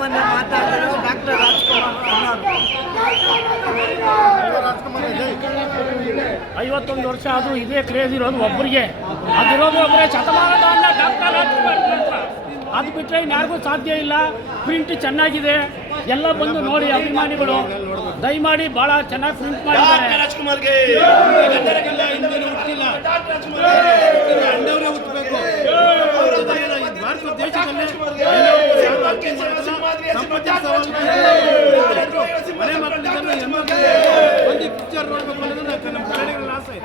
మొన్న మాట్లాడారు డాక్టర్ రాజ్కుమార్ అన్నారు 51 ವರ್ಷ ಆದರೂ ಇದೇ ಕ್ರೇಜ್ ಇರೋದು ಒಬ್ಬರಿಗೆ, ಅದಿರೋದು ಒಬ್ಬರೇ ಶತಮಾನದ ಅನ್ನ ಡಾಕ್ಟರ್ ರಾಜ್ಕುಮಾರ್ ಮಾತ್ರ. ಅದು ಬಿಟ್ಟರೆ ಇನ್ಯಾರಿಗೂ ಸಾಧ್ಯ ಇಲ್ಲ. ಪ್ರಿಂಟ್ ಚೆನ್ನಾಗಿದೆ, ಎಲ್ಲ ಬಂದು ನೋಡಿ ಅಭಿಮಾನಿಗಳು ದಯಮಾಡಿ ಭಾಳ ಚೆನ್ನಾಗಿ ಪ್ರಿಂಟ್ ಮಾಡಿದ್ದಾರೆ. ಒಂದು ಪಿಕ್ಚರ್ ನೋಡ್ಬೇಕು ಅನ್ನೋದು ನಮ್ಮ ಕನ್ನಡಿಗರ ಆಸೆ.